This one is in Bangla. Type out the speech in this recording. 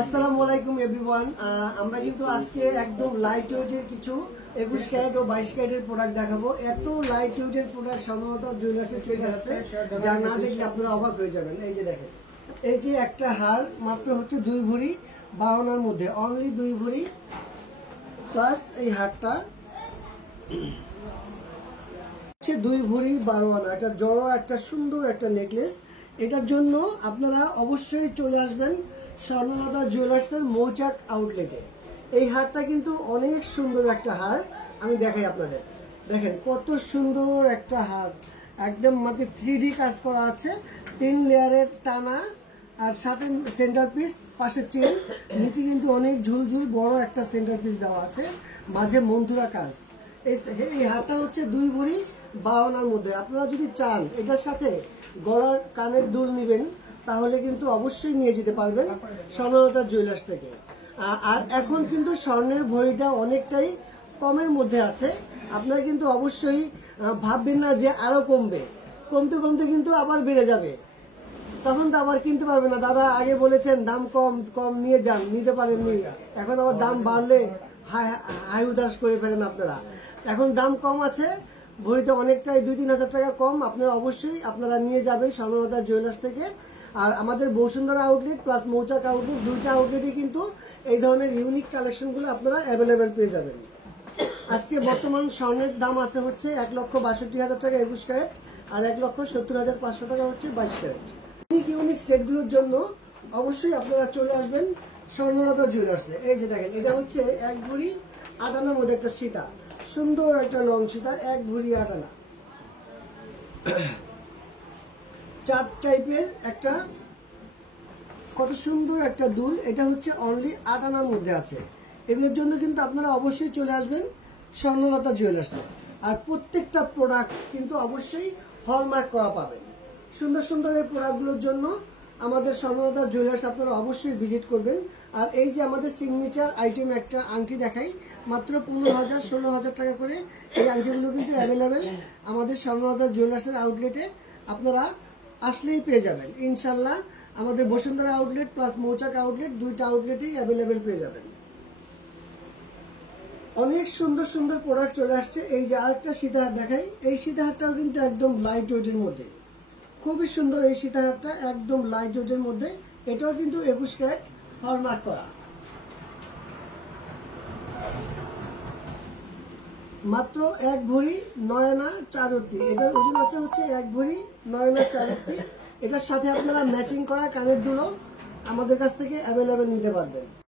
আসসালামু আলাইকুম এভরিওয়ান। আমরা কিন্তু আজকে একদম লাইট ওয়েটের কিছু 21 ক্যারেট ও 22 ক্যারেটের প্রোডাক্ট দেখাবো। এত লাইট ওয়েটের প্রোডাক্ট সাধারণত জুয়েলার্সে চলে আসছে, যা না দেখলে আপনারা অবাক হয়ে যাবেন। এই যে দেখেন, এই যে একটা হার মাত্র হচ্ছে 2 ভরি 52 আনার মধ্যে, অনলি 2 ভরি প্লাস এই হারটা হচ্ছে 2 ভরি 12 আনা। এটা জড়ো একটা সুন্দর একটা নেকলেস। এটার জন্য আপনারা অবশ্যই চলে আসবেন স্বর্ণলতা জুয়েলার্সের মৌচাক আউটলেটে। এই হারটা কিন্তু অনেক সুন্দর একটা হার, আমি দেখাই আপনাদের। দেখেন কত সুন্দর একটা হার, একদম মাত্র 3D কাজ করা আছে, 3 লেয়ারের টানা, আর সাথে সেন্টার পিস, পাশে চেন, নিচে কিন্তু অনেক ঝুলঝুল বড় একটা সেন্টার পিস দেওয়া আছে, মাঝে মন্তুরা কাজ। এই হারটা হচ্ছে 2 ভরি 52 আনার মধ্যে। আপনারা যদি চান এটার সাথে গলার কানের দুল নেবেন, তাহলে কিন্তু অবশ্যই নিয়ে যেতে পারবেন স্বর্ণলতা জুয়েলার্স থেকে। আর এখন কিন্তু স্বর্ণের ভরিটা অনেকটাই কমের মধ্যে আছে। আপনারা কিন্তু অবশ্যই ভাববেন না যে আরো কমবে, কমতে কমতে কিন্তু আবার বেড়ে যাবে, তখন তো আবার কিনতে পারবে না। দাদা আগে বলেছেন দাম কম কম নিয়ে যান, নিতে পারেননি, এখন আবার দাম বাড়লে হাই উদাস করে ফেলেন আপনারা। এখন দাম কম আছে, ভরিতে অনেকটাই 2-3 হাজার টাকা কম। আপনারা অবশ্যই আপনারা নিয়ে যাবেন স্বর্ণলতা জুয়েলার্স থেকে। আর আমাদের বসুন্ধরা আউটলেট প্লাস মৌচাক আউটলেট, দুইটা আউটলেটে কিন্তু এই ধরনের ইউনিক কালেকশনগুলো আপনারা অ্যাভেলেবেল পেয়ে যাবেন। আজকে বর্তমান স্বর্ণের দাম আছে হচ্ছে 1,62,000 টাকা 21 ক্যারেট, আর 1,70,500 টাকা হচ্ছে 22 ক্যারেট। ইউনিক সেটগুলোর জন্য অবশ্যই আপনারা চলে আসবেন স্বর্ণলতা জুয়েলার্সে। এই যে দেখেন, এটা হচ্ছে 1 ভরি 8 আনার মধ্যে একটা সীতা, সুন্দর একটা লং সীতা, 1 ভরি 8 আনা, চাঁদ টাইপের একটা কত সুন্দর একটা দুল। এটা হচ্ছে অনলি 8 আনার মধ্যে আছে। এগুলোর জন্য কিন্তু আপনারা অবশ্যই চলে আসবেন স্বর্ণলতা জুয়েলার্সে। আর প্রত্যেকটা প্রোডাক্ট কিন্তু অবশ্যই হলমার্ক করা পাবেন। সুন্দর সুন্দর এই প্রোডাক্টগুলোর জন্য আমাদের স্বর্ণলতা জুয়েলার্স আপনারা অবশ্যই ভিজিট করবেন। আর এই যে আমাদের সিগনেচার আইটেম একটা আংটি দেখাই, মাত্র 15,000-16,000 টাকা করে এই আংটিগুলো কিন্তু অ্যাভেলেবেল আমাদের স্বর্ণলতা জুয়েলার্সের আউটলেটে। আপনারা আসলেই পেয়ে যাবেন ইনশাল্লাহ। আমাদের বসুন্ধরা আউটলেট প্লাস মৌচাক আউটলেট, দুইটা আউটলেটেই অ্যাভেলেবেল পেয়ে যাবেন। অনেক সুন্দর সুন্দর প্রোডাক্ট চলে আসছে। এই যে আরেকটা সীতাহার দেখাই, এই সীতাহারটাও কিন্তু একদম লাইট ওয়েটের মধ্যে, খুবই সুন্দর। এই সীতাহারটা একদম লাইট ওয়েটের মধ্যে, এটাও কিন্তু 21 ক্যারেট হলমার্ক করা, মাত্র 1 ভরি 9 আনা 4 রত্তি। এটার ওজন আছে হচ্ছে 1 ভরি 9 আনা 4 রত্তি। এটার সাথে আপনারা ম্যাচিং করা কানের দুলও আমাদের কাছ থেকে অ্যাভেলেবেল নিতে পারবেন।